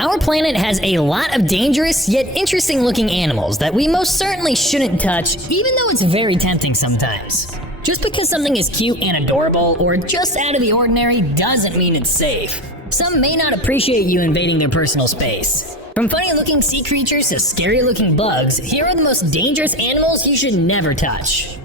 Our planet has a lot of dangerous yet interesting looking animals that we most certainly shouldn't touch, even though it's very tempting sometimes. Just because something is cute and adorable or just out of the ordinary doesn't mean it's safe. Some may not appreciate you invading their personal space. From funny looking sea creatures to scary looking bugs, here are the most dangerous animals you should never touch.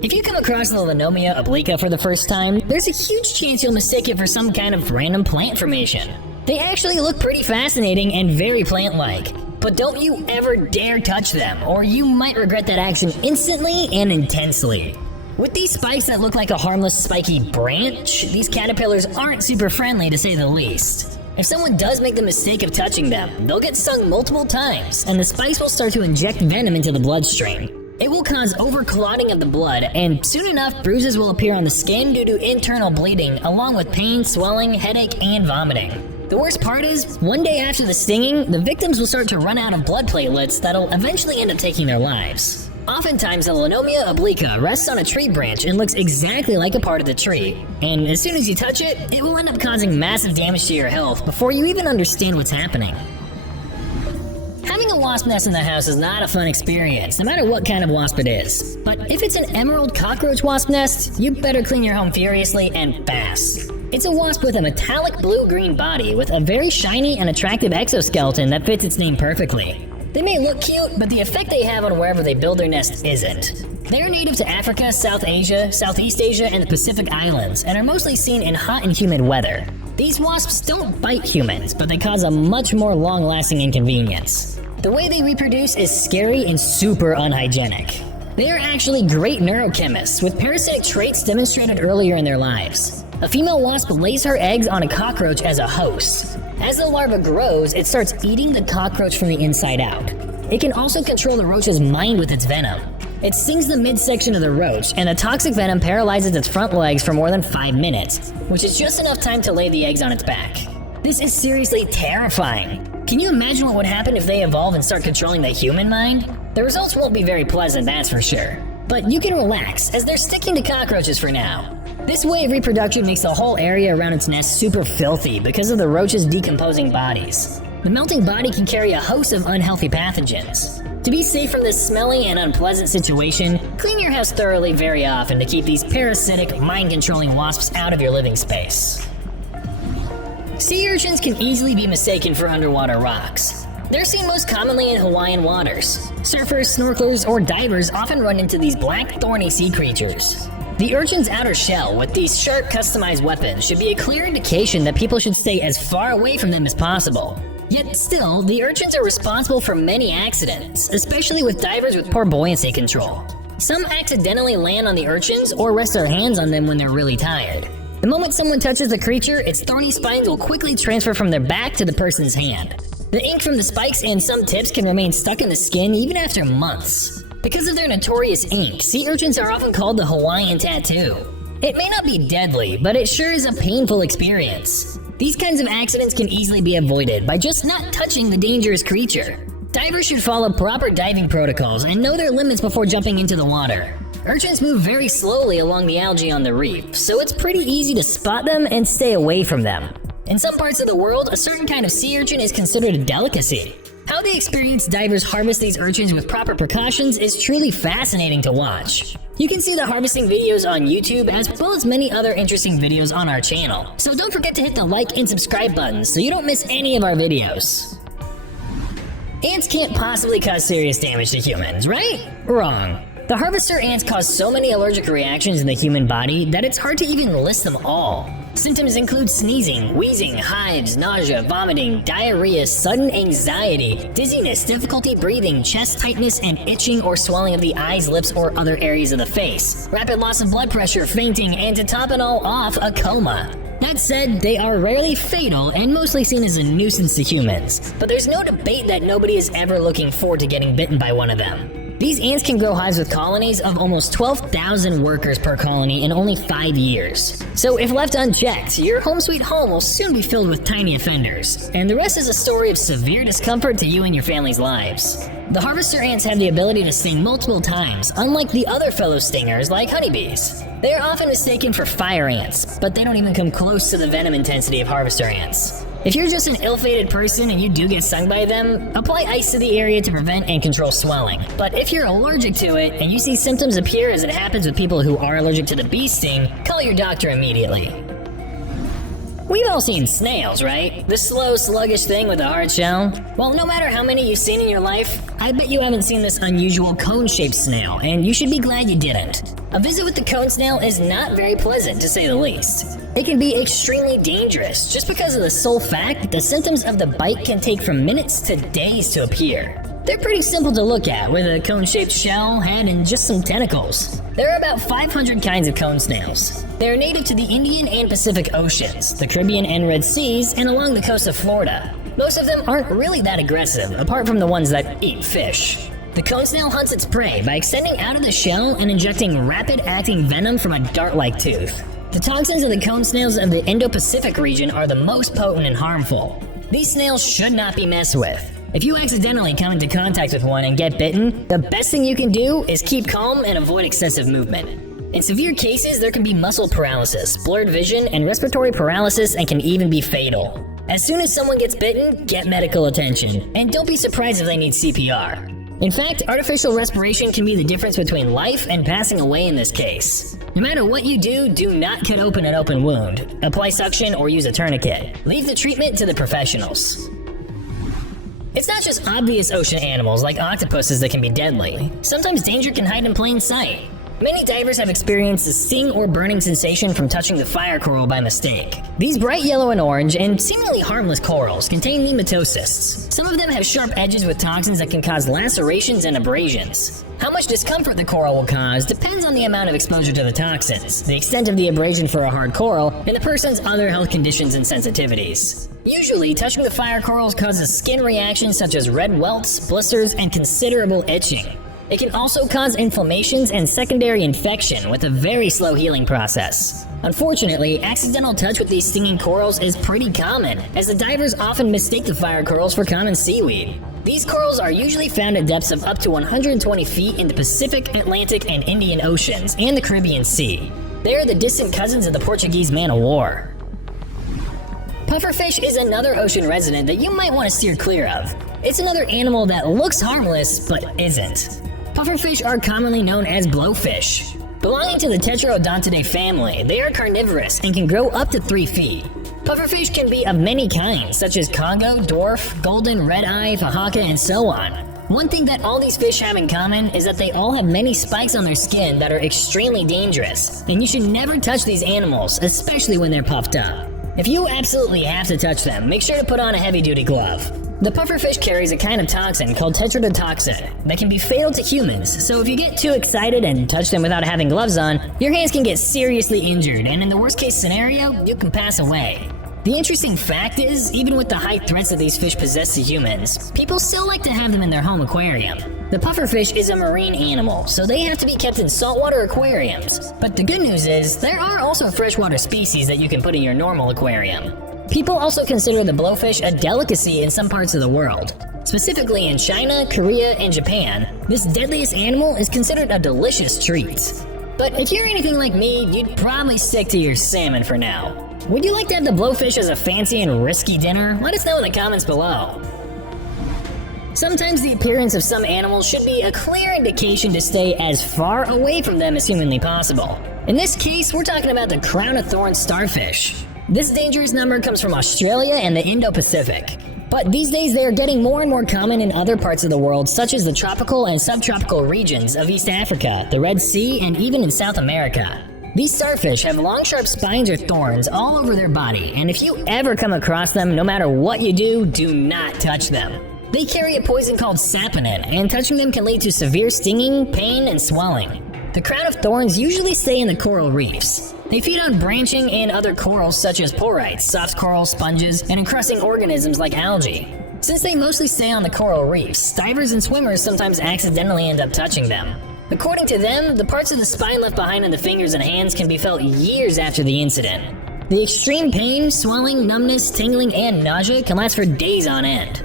If you come across the Lenomia obliqua for the first time, there's a huge chance you'll mistake it for some kind of random plant formation. They actually look pretty fascinating and very plant-like, but don't you ever dare touch them, or you might regret that action instantly and intensely. With these spikes that look like a harmless spiky branch, these caterpillars aren't super friendly to say the least. If someone does make the mistake of touching them, they'll get stung multiple times, and the spikes will start to inject venom into the bloodstream. It will cause overclotting of the blood, and soon enough, bruises will appear on the skin due to internal bleeding, along with pain, swelling, headache, and vomiting. The worst part is, one day after the stinging, the victims will start to run out of blood platelets that'll eventually end up taking their lives. Oftentimes, the Lenomia obliqua rests on a tree branch and looks exactly like a part of the tree. And as soon as you touch it, it will end up causing massive damage to your health before you even understand what's happening. Having a wasp nest in the house is not a fun experience, no matter what kind of wasp it is. But if it's an emerald cockroach wasp nest, you better clean your home furiously and fast. It's a wasp with a metallic blue-green body with a very shiny and attractive exoskeleton that fits its name perfectly. They may look cute, but the effect they have on wherever they build their nest isn't. They're native to Africa, South Asia, Southeast Asia, and the Pacific Islands, and are mostly seen in hot and humid weather. These wasps don't bite humans, but they cause a much more long-lasting inconvenience. The way they reproduce is scary and super unhygienic. They are actually great neurochemists, with parasitic traits demonstrated earlier in their lives. A female wasp lays her eggs on a cockroach as a host. As the larva grows, it starts eating the cockroach from the inside out. It can also control the roach's mind with its venom. It stings the midsection of the roach, and the toxic venom paralyzes its front legs for more than 5 minutes, which is just enough time to lay the eggs on its back. This is seriously terrifying. Can you imagine what would happen if they evolve and start controlling the human mind? The results won't be very pleasant, that's for sure. But you can relax, as they're sticking to cockroaches for now. This way of reproduction makes the whole area around its nest super filthy because of the roach's decomposing bodies. The melting body can carry a host of unhealthy pathogens. To be safe from this smelly and unpleasant situation, clean your house thoroughly very often to keep these parasitic, mind-controlling wasps out of your living space. Sea urchins can easily be mistaken for underwater rocks. They're seen most commonly in Hawaiian waters. Surfers, snorkelers, or divers often run into these black, thorny sea creatures. The urchin's outer shell with these sharp, customized weapons should be a clear indication that people should stay as far away from them as possible. Yet still, the urchins are responsible for many accidents, especially with divers with poor buoyancy control. Some accidentally land on the urchins or rest their hands on them when they're really tired. The moment someone touches the creature, its thorny spines will quickly transfer from their back to the person's hand. The ink from the spikes and some tips can remain stuck in the skin even after months. Because of their notorious ink, sea urchins are often called the Hawaiian tattoo. It may not be deadly, but it sure is a painful experience. These kinds of accidents can easily be avoided by just not touching the dangerous creature. Divers should follow proper diving protocols and know their limits before jumping into the water. Urchins move very slowly along the algae on the reef, so it's pretty easy to spot them and stay away from them. In some parts of the world, a certain kind of sea urchin is considered a delicacy. How the experienced divers harvest these urchins with proper precautions is truly fascinating to watch. You can see the harvesting videos on YouTube as well as many other interesting videos on our channel. So don't forget to hit the like and subscribe buttons so you don't miss any of our videos. Ants can't possibly cause serious damage to humans, right? Wrong. The harvester ants cause so many allergic reactions in the human body that it's hard to even list them all. Symptoms include sneezing, wheezing, hives, nausea, vomiting, diarrhea, sudden anxiety, dizziness, difficulty breathing, chest tightness, and itching or swelling of the eyes, lips, or other areas of the face, rapid loss of blood pressure, fainting, and to top it all off, a coma. That said, they are rarely fatal and mostly seen as a nuisance to humans, but there's no debate that nobody is ever looking forward to getting bitten by one of them. These ants can grow hives with colonies of almost 12,000 workers per colony in only 5 years. So if left unchecked, your home sweet home will soon be filled with tiny offenders, and the rest is a story of severe discomfort to you and your family's lives. The harvester ants have the ability to sting multiple times, unlike the other fellow stingers like honeybees. They are often mistaken for fire ants, but they don't even come close to the venom intensity of harvester ants. If you're just an ill-fated person and you do get stung by them, apply ice to the area to prevent and control swelling. But if you're allergic to it and you see symptoms appear as it happens with people who are allergic to the bee sting, call your doctor immediately. We've all seen snails, right? The slow, sluggish thing with a hard shell. Well, no matter how many you've seen in your life, I bet you haven't seen this unusual cone-shaped snail, and you should be glad you didn't. A visit with the cone snail is not very pleasant, to say the least. It can be extremely dangerous, just because of the sole fact that the symptoms of the bite can take from minutes to days to appear. They're pretty simple to look at, with a cone-shaped shell, head, and just some tentacles. There are about 500 kinds of cone snails. They're native to the Indian and Pacific Oceans, the Caribbean and Red Seas, and along the coast of Florida. Most of them aren't really that aggressive, apart from the ones that eat fish. The cone snail hunts its prey by extending out of the shell and injecting rapid-acting venom from a dart-like tooth. The toxins of the cone snails of the Indo-Pacific region are the most potent and harmful. These snails should not be messed with. If you accidentally come into contact with one and get bitten, the best thing you can do is keep calm and avoid excessive movement. In severe cases, there can be muscle paralysis, blurred vision, and respiratory paralysis, and can even be fatal. As soon as someone gets bitten, get medical attention, and don't be surprised if they need CPR. In fact, artificial respiration can be the difference between life and passing away in this case. No matter what you do, do not cut open an open wound, apply suction, or use a tourniquet. Leave the treatment to the professionals. It's not just obvious ocean animals like octopuses that can be deadly. Sometimes danger can hide in plain sight. Many divers have experienced a sting or burning sensation from touching the fire coral by mistake. These bright yellow and orange and seemingly harmless corals contain nematocysts. Some of them have sharp edges with toxins that can cause lacerations and abrasions. How much discomfort the coral will cause depends on the amount of exposure to the toxins, the extent of the abrasion for a hard coral, and the person's other health conditions and sensitivities. Usually, touching the fire corals causes skin reactions such as red welts, blisters, and considerable itching. It can also cause inflammations and secondary infection with a very slow healing process. Unfortunately, accidental touch with these stinging corals is pretty common, as the divers often mistake the fire corals for common seaweed. These corals are usually found at depths of up to 120 feet in the Pacific, Atlantic, and Indian Oceans, and the Caribbean Sea. They are the distant cousins of the Portuguese man-o-war. Pufferfish is another ocean resident that you might want to steer clear of. It's another animal that looks harmless, but isn't. Pufferfish are commonly known as blowfish. Belonging to the Tetraodontidae family, they are carnivorous and can grow up to 3 feet. Pufferfish can be of many kinds, such as Congo, dwarf, golden, red-eye, fajaka, and so on. One thing that all these fish have in common is that they all have many spikes on their skin that are extremely dangerous, and you should never touch these animals, especially when they're puffed up. If you absolutely have to touch them, make sure to put on a heavy-duty glove. The pufferfish carries a kind of toxin called tetrodotoxin that can be fatal to humans, so if you get too excited and touch them without having gloves on, your hands can get seriously injured, and in the worst case scenario, you can pass away. The interesting fact is, even with the high threats that these fish possess to humans, people still like to have them in their home aquarium. The pufferfish is a marine animal, so they have to be kept in saltwater aquariums. But the good news is, there are also freshwater species that you can put in your normal aquarium. People also consider the blowfish a delicacy in some parts of the world. Specifically in China, Korea, and Japan, this deadliest animal is considered a delicious treat. But if you're anything like me, you'd probably stick to your salmon for now. Would you like to have the blowfish as a fancy and risky dinner? Let us know in the comments below. Sometimes the appearance of some animals should be a clear indication to stay as far away from them as humanly possible. In this case, we're talking about the crown-of-thorns starfish. This dangerous number comes from Australia and the Indo-Pacific. But these days they are getting more and more common in other parts of the world, such as the tropical and subtropical regions of East Africa, the Red Sea, and even in South America. These starfish have long sharp spines or thorns all over their body, and if you ever come across them, no matter what you do not touch them. They carry a poison called saponin, and touching them can lead to severe stinging, pain, and swelling. The crown of thorns usually stay in the coral reefs. They feed on branching and other corals such as porites, soft coral, sponges, and encrusting organisms like algae. Since they mostly stay on the coral reefs, divers and swimmers sometimes accidentally end up touching them. According to them, the parts of the spine left behind in the fingers and hands can be felt years after the incident. The extreme pain, swelling, numbness, tingling, and nausea can last for days on end.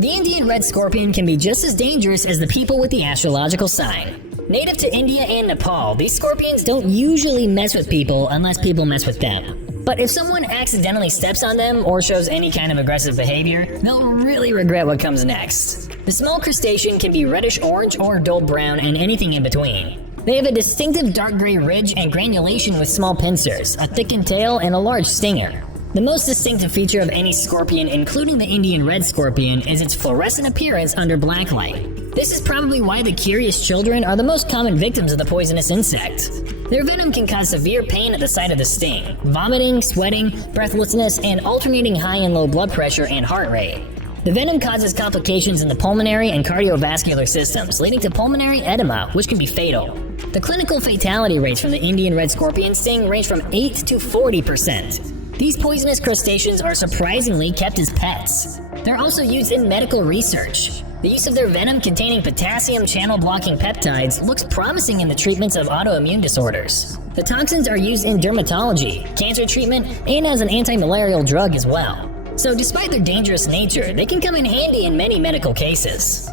The Indian red scorpion can be just as dangerous as the people with the astrological sign. Native to India and Nepal, these scorpions don't usually mess with people unless people mess with them. But if someone accidentally steps on them or shows any kind of aggressive behavior, they'll really regret what comes next. The small crustacean can be reddish orange or dull brown and anything in between. They have a distinctive dark gray ridge and granulation with small pincers, a thickened tail, and a large stinger. The most distinctive feature of any scorpion, including the Indian red scorpion, is its fluorescent appearance under black light. This is probably why the curious children are the most common victims of the poisonous insect. Their venom can cause severe pain at the site of the sting, vomiting, sweating, breathlessness, and alternating high and low blood pressure and heart rate. The venom causes complications in the pulmonary and cardiovascular systems, leading to pulmonary edema, which can be fatal. The clinical fatality rates from the Indian red scorpion sting range from 8 to 40%. These poisonous crustaceans are surprisingly kept as pets. They're also used in medical research. The use of their venom containing potassium channel-blocking peptides looks promising in the treatments of autoimmune disorders. The toxins are used in dermatology, cancer treatment, and as an anti-malarial drug as well. So despite their dangerous nature, they can come in handy in many medical cases.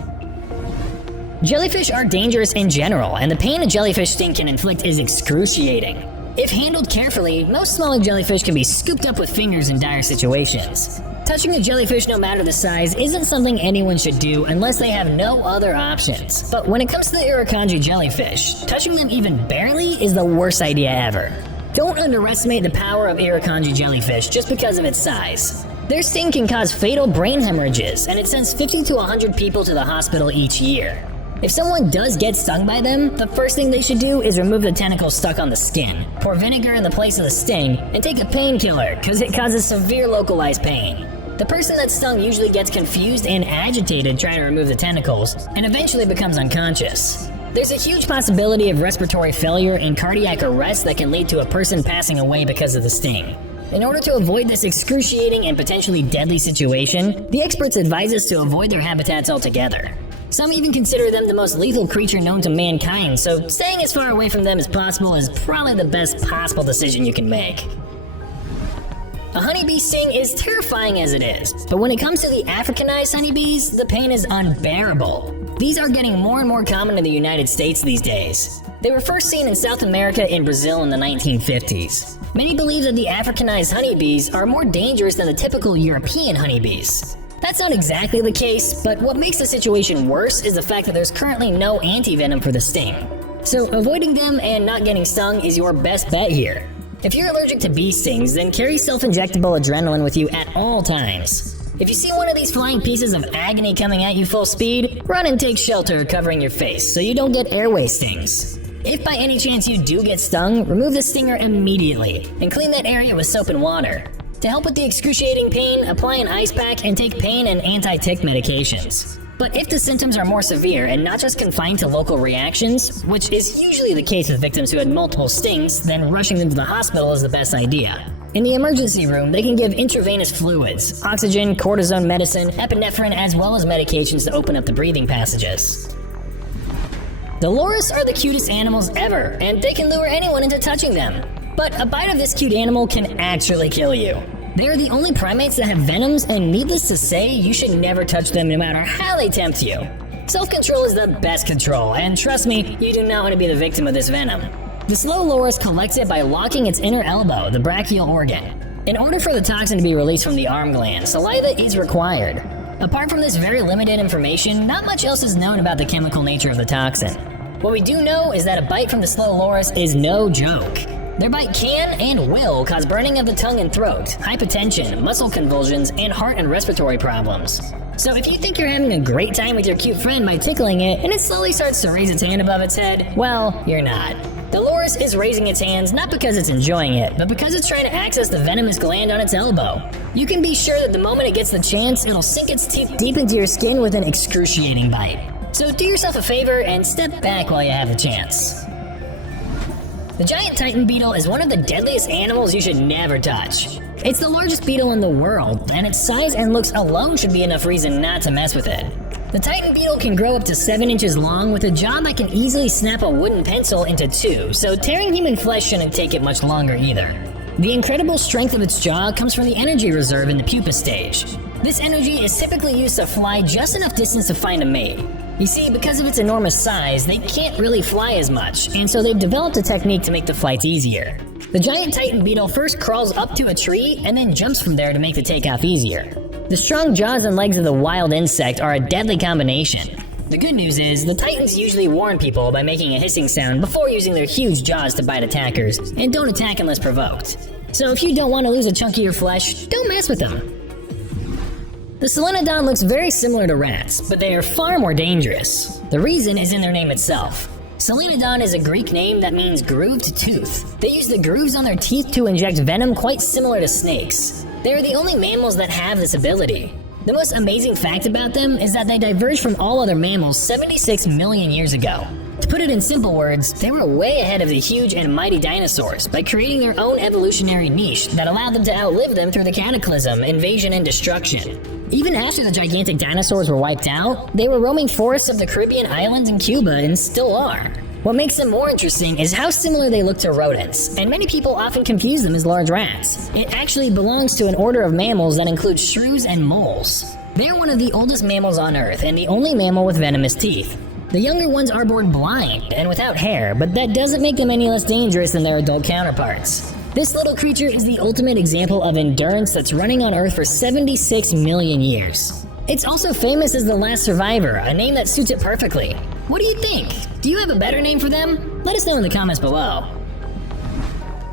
Jellyfish are dangerous in general, and the pain a jellyfish sting can inflict is excruciating. If handled carefully, most smaller jellyfish can be scooped up with fingers in dire situations. Touching a jellyfish, no matter the size, isn't something anyone should do unless they have no other options. But when it comes to the irukandji jellyfish, touching them even barely is the worst idea ever. Don't underestimate the power of irukandji jellyfish just because of its size. Their sting can cause fatal brain hemorrhages, and it sends 50 to 100 people to the hospital each year. If someone does get stung by them, the first thing they should do is remove the tentacles stuck on the skin, pour vinegar in the place of the sting, and take a painkiller because it causes severe localized pain. The person that's stung usually gets confused and agitated trying to remove the tentacles, and eventually becomes unconscious. There's a huge possibility of respiratory failure and cardiac arrest that can lead to a person passing away because of the sting. In order to avoid this excruciating and potentially deadly situation, the experts advise us to avoid their habitats altogether. Some even consider them the most lethal creature known to mankind, so staying as far away from them as possible is probably the best possible decision you can make. A honeybee sting is terrifying as it is, but when it comes to the Africanized honeybees, the pain is unbearable. These are getting more and more common in the United States these days. They were first seen in South America and Brazil in the 1950s. Many believe that the Africanized honeybees are more dangerous than the typical European honeybees. That's not exactly the case, but what makes the situation worse is the fact that there's currently no anti-venom for the sting. So avoiding them and not getting stung is your best bet here. If you're allergic to bee stings, then carry self-injectable adrenaline with you at all times. If you see one of these flying pieces of agony coming at you full speed, run and take shelter covering your face so you don't get airway stings. If by any chance you do get stung, remove the stinger immediately and clean that area with soap and water. To help with the excruciating pain, apply an ice pack and take pain and anti-tick medications. But if the symptoms are more severe and not just confined to local reactions, which is usually the case with victims who had multiple stings, then rushing them to the hospital is the best idea. In the emergency room, they can give intravenous fluids, oxygen, cortisone medicine, epinephrine, as well as medications to open up the breathing passages. The loris are the cutest animals ever, and they can lure anyone into touching them. But a bite of this cute animal can actually kill you. They are the only primates that have venoms, and needless to say, you should never touch them no matter how they tempt you. Self-control is the best control, and trust me, you do not want to be the victim of this venom. The slow loris collects it by locking its inner elbow, the brachial organ. In order for the toxin to be released from the arm gland, saliva is required. Apart from this very limited information, not much else is known about the chemical nature of the toxin. What we do know is that a bite from the slow loris is no joke. Their bite can and will cause burning of the tongue and throat, hypotension, muscle convulsions, and heart and respiratory problems. So if you think you're having a great time with your cute friend by tickling it and it slowly starts to raise its hand above its head, well, you're not. The loris is raising its hands not because it's enjoying it, but because it's trying to access the venomous gland on its elbow. You can be sure that the moment it gets the chance, it'll sink its teeth deep into your skin with an excruciating bite. So do yourself a favor and step back while you have the chance. The giant titan beetle is one of the deadliest animals you should never touch. It's the largest beetle in the world, and its size and looks alone should be enough reason not to mess with it. The titan beetle can grow up to 7 inches long with a jaw that can easily snap a wooden pencil into 2, so tearing human flesh shouldn't take it much longer either. The incredible strength of its jaw comes from the energy reserve in the pupa stage. This energy is typically used to fly just enough distance to find a mate. You see, because of its enormous size, they can't really fly as much, and so they've developed a technique to make the flights easier. The giant titan beetle first crawls up to a tree and then jumps from there to make the takeoff easier. The strong jaws and legs of the wild insect are a deadly combination. The good news is, the titans usually warn people by making a hissing sound before using their huge jaws to bite attackers, and don't attack unless provoked. So if you don't want to lose a chunk of your flesh, don't mess with them. The solenodon looks very similar to rats, but they are far more dangerous. The reason is in their name itself. Solenodon is a Greek name that means grooved tooth. They use the grooves on their teeth to inject venom quite similar to snakes. They are the only mammals that have this ability. The most amazing fact about them is that they diverged from all other mammals 76 million years ago. To put it in simple words, they were way ahead of the huge and mighty dinosaurs by creating their own evolutionary niche that allowed them to outlive them through the cataclysm, invasion, and destruction. Even after the gigantic dinosaurs were wiped out, they were roaming forests of the Caribbean islands and Cuba and still are. What makes them more interesting is how similar they look to rodents, and many people often confuse them as large rats. It actually belongs to an order of mammals that includes shrews and moles. They are one of the oldest mammals on Earth and the only mammal with venomous teeth. The younger ones are born blind and without hair, but that doesn't make them any less dangerous than their adult counterparts. This little creature is the ultimate example of endurance that's running on Earth for 76 million years. It's also famous as the last survivor, a name that suits it perfectly. What do you think? Do you have a better name for them? Let us know in the comments below.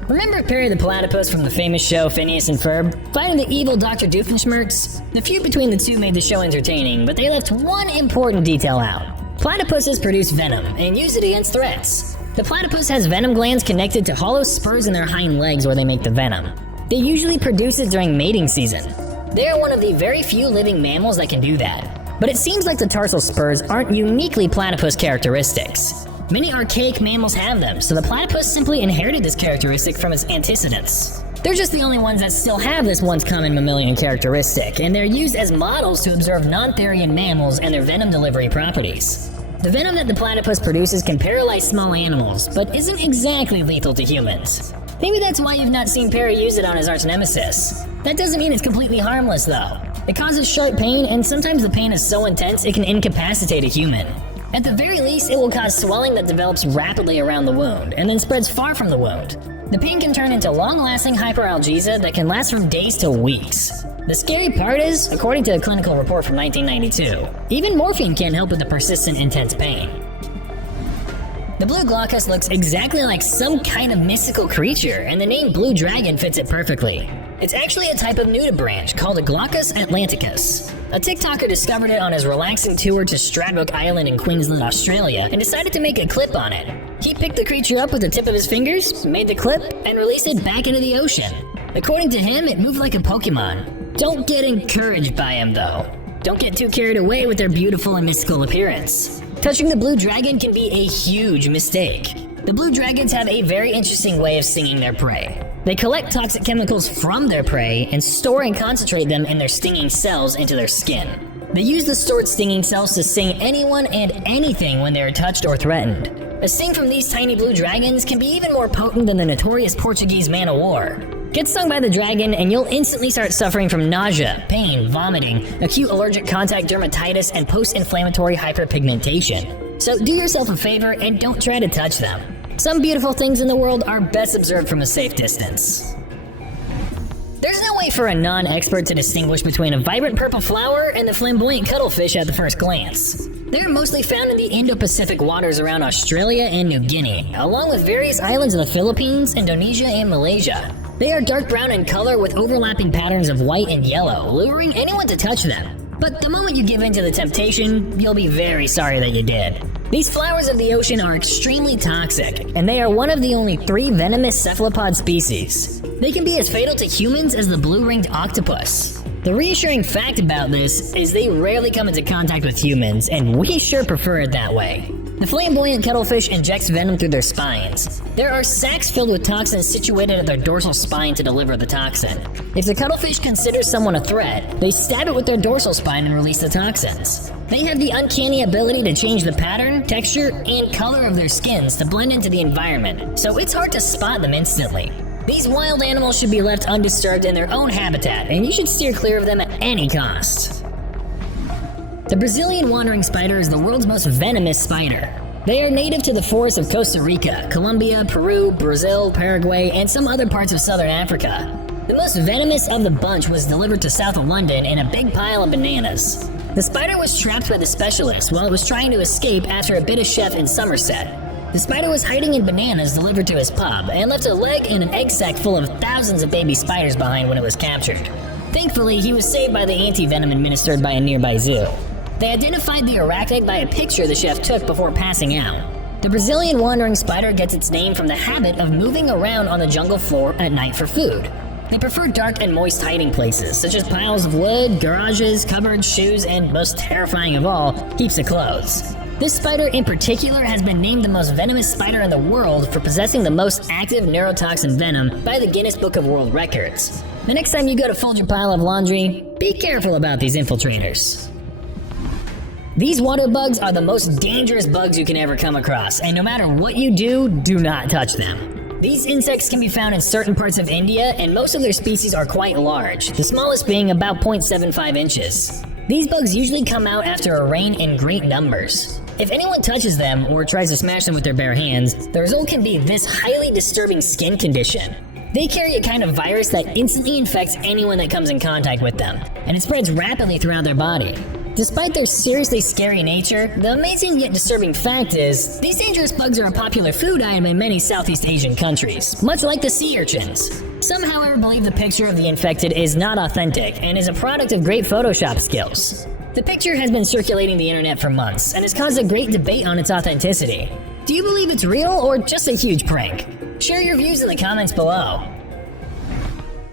Remember Perry the Platypus from the famous show Phineas and Ferb, fighting the evil Dr. Doofenshmirtz? The feud between the two made the show entertaining, but they left one important detail out. Platypuses produce venom and use it against threats. The platypus has venom glands connected to hollow spurs in their hind legs where they make the venom. They usually produce it during mating season. They are one of the very few living mammals that can do that. But it seems like the tarsal spurs aren't uniquely platypus characteristics. Many archaic mammals have them, so the platypus simply inherited this characteristic from its antecedents. They're just the only ones that still have this once common mammalian characteristic, and they're used as models to observe non-therian mammals and their venom delivery properties. The venom that the platypus produces can paralyze small animals, but isn't exactly lethal to humans. Maybe that's why you've not seen Perry use it on his arch nemesis. That doesn't mean it's completely harmless though. It causes sharp pain, and sometimes the pain is so intense it can incapacitate a human. At the very least, it will cause swelling that develops rapidly around the wound, and then spreads far from the wound. The pain can turn into long-lasting hyperalgesia that can last from days to weeks. The scary part is, according to a clinical report from 1992, even morphine can't help with the persistent intense pain. The blue glaucus looks exactly like some kind of mystical creature, and the name blue dragon fits it perfectly. It's actually a type of nudibranch called a Glaucus atlanticus. A TikToker discovered it on his relaxing tour to Stradbroke Island in Queensland, Australia, and decided to make a clip on it. He picked the creature up with the tip of his fingers, made the clip, and released it back into the ocean. According to him, it moved like a Pokemon. Don't get encouraged by him though. Don't get too carried away with their beautiful and mystical appearance. Touching the blue dragon can be a huge mistake. The blue dragons have a very interesting way of stinging their prey. They collect toxic chemicals from their prey and store and concentrate them in their stinging cells into their skin. They use the stored stinging cells to sting anyone and anything when they are touched or threatened. A sting from these tiny blue dragons can be even more potent than the notorious Portuguese man-o'-war. Get stung by the dragon and you'll instantly start suffering from nausea, pain, vomiting, acute allergic contact dermatitis, and post-inflammatory hyperpigmentation. So do yourself a favor and don't try to touch them. Some beautiful things in the world are best observed from a safe distance. There's no way for a non-expert to distinguish between a vibrant purple flower and the flamboyant cuttlefish at the first glance. They're mostly found in the Indo-Pacific waters around Australia and New Guinea, along with various islands in the Philippines, Indonesia, and Malaysia. They are dark brown in color with overlapping patterns of white and yellow, luring anyone to touch them. But the moment you give in to the temptation, you'll be very sorry that you did. These flowers of the ocean are extremely toxic, and they are one of the only 3 venomous cephalopod species. They can be as fatal to humans as the blue-ringed octopus. The reassuring fact about this is they rarely come into contact with humans, and we sure prefer it that way. The flamboyant cuttlefish injects venom through their spines. There are sacs filled with toxins situated at their dorsal spine to deliver the toxin. If the cuttlefish considers someone a threat, they stab it with their dorsal spine and release the toxins. They have the uncanny ability to change the pattern, texture, and color of their skins to blend into the environment, so it's hard to spot them instantly. These wild animals should be left undisturbed in their own habitat, and you should steer clear of them at any cost. The Brazilian wandering spider is the world's most venomous spider. They are native to the forests of Costa Rica, Colombia, Peru, Brazil, Paraguay, and some other parts of southern Africa. The most venomous of the bunch was delivered to south of London in a big pile of bananas. The spider was trapped by the specialists while it was trying to escape after a bit of chef in Somerset. The spider was hiding in bananas delivered to his pub and left a leg and an egg sac full of thousands of baby spiders behind when it was captured. Thankfully, he was saved by the anti-venom administered by a nearby zoo. They identified the arachnid by a picture the chef took before passing out. The Brazilian wandering spider gets its name from the habit of moving around on the jungle floor at night for food. They prefer dark and moist hiding places, such as piles of wood, garages, cupboards, shoes, and most terrifying of all, heaps of clothes. This spider in particular has been named the most venomous spider in the world for possessing the most active neurotoxin venom by the Guinness Book of World Records. The next time you go to fold your pile of laundry, be careful about these infiltrators. These water bugs are the most dangerous bugs you can ever come across, and no matter what you do, do not touch them. These insects can be found in certain parts of India, and most of their species are quite large, the smallest being about 0.75 inches. These bugs usually come out after a rain in great numbers. If anyone touches them or tries to smash them with their bare hands, the result can be this highly disturbing skin condition. They carry a kind of virus that instantly infects anyone that comes in contact with them, and it spreads rapidly throughout their body. Despite their seriously scary nature, the amazing yet disturbing fact is, these dangerous bugs are a popular food item in many Southeast Asian countries, much like the sea urchins. Some, however, believe the picture of the infected is not authentic and is a product of great Photoshop skills. The picture has been circulating the internet for months and has caused a great debate on its authenticity. Do you believe it's real or just a huge prank? Share your views in the comments below.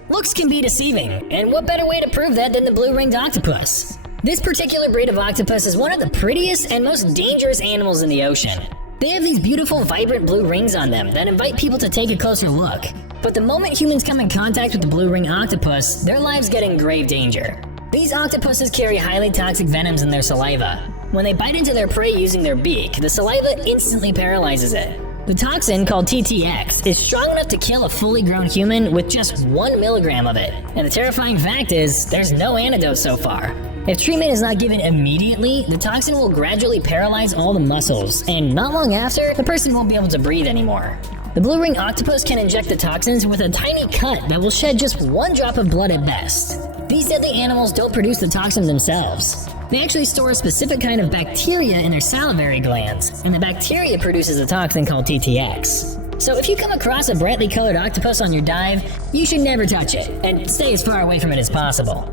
Looks can be deceiving, and what better way to prove that than the blue-ringed octopus? This particular breed of octopus is one of the prettiest and most dangerous animals in the ocean. They have these beautiful, vibrant blue rings on them that invite people to take a closer look. But the moment humans come in contact with the blue-ringed octopus, their lives get in grave danger. These octopuses carry highly toxic venoms in their saliva. When they bite into their prey using their beak, the saliva instantly paralyzes it. The toxin, called TTX, is strong enough to kill a fully grown human with just 1 milligram of it. And the terrifying fact is, there's no antidote so far. If treatment is not given immediately, the toxin will gradually paralyze all the muscles, and not long after, the person won't be able to breathe anymore. The blue-ringed octopus can inject the toxins with a tiny cut that will shed just 1 drop of blood at best. These deadly animals don't produce the toxin themselves. They actually store a specific kind of bacteria in their salivary glands, and the bacteria produces a toxin called TTX. So if you come across a brightly colored octopus on your dive, you should never touch it, and stay as far away from it as possible.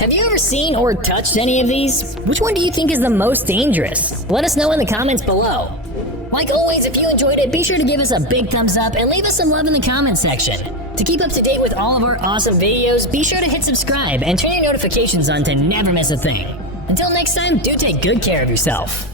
Have you ever seen or touched any of these? Which one do you think is the most dangerous? Let us know in the comments below. Like always, if you enjoyed it, be sure to give us a big thumbs up and leave us some love in the comments section. To keep up to date with all of our awesome videos, be sure to hit subscribe and turn your notifications on to never miss a thing. Until next time, do take good care of yourself.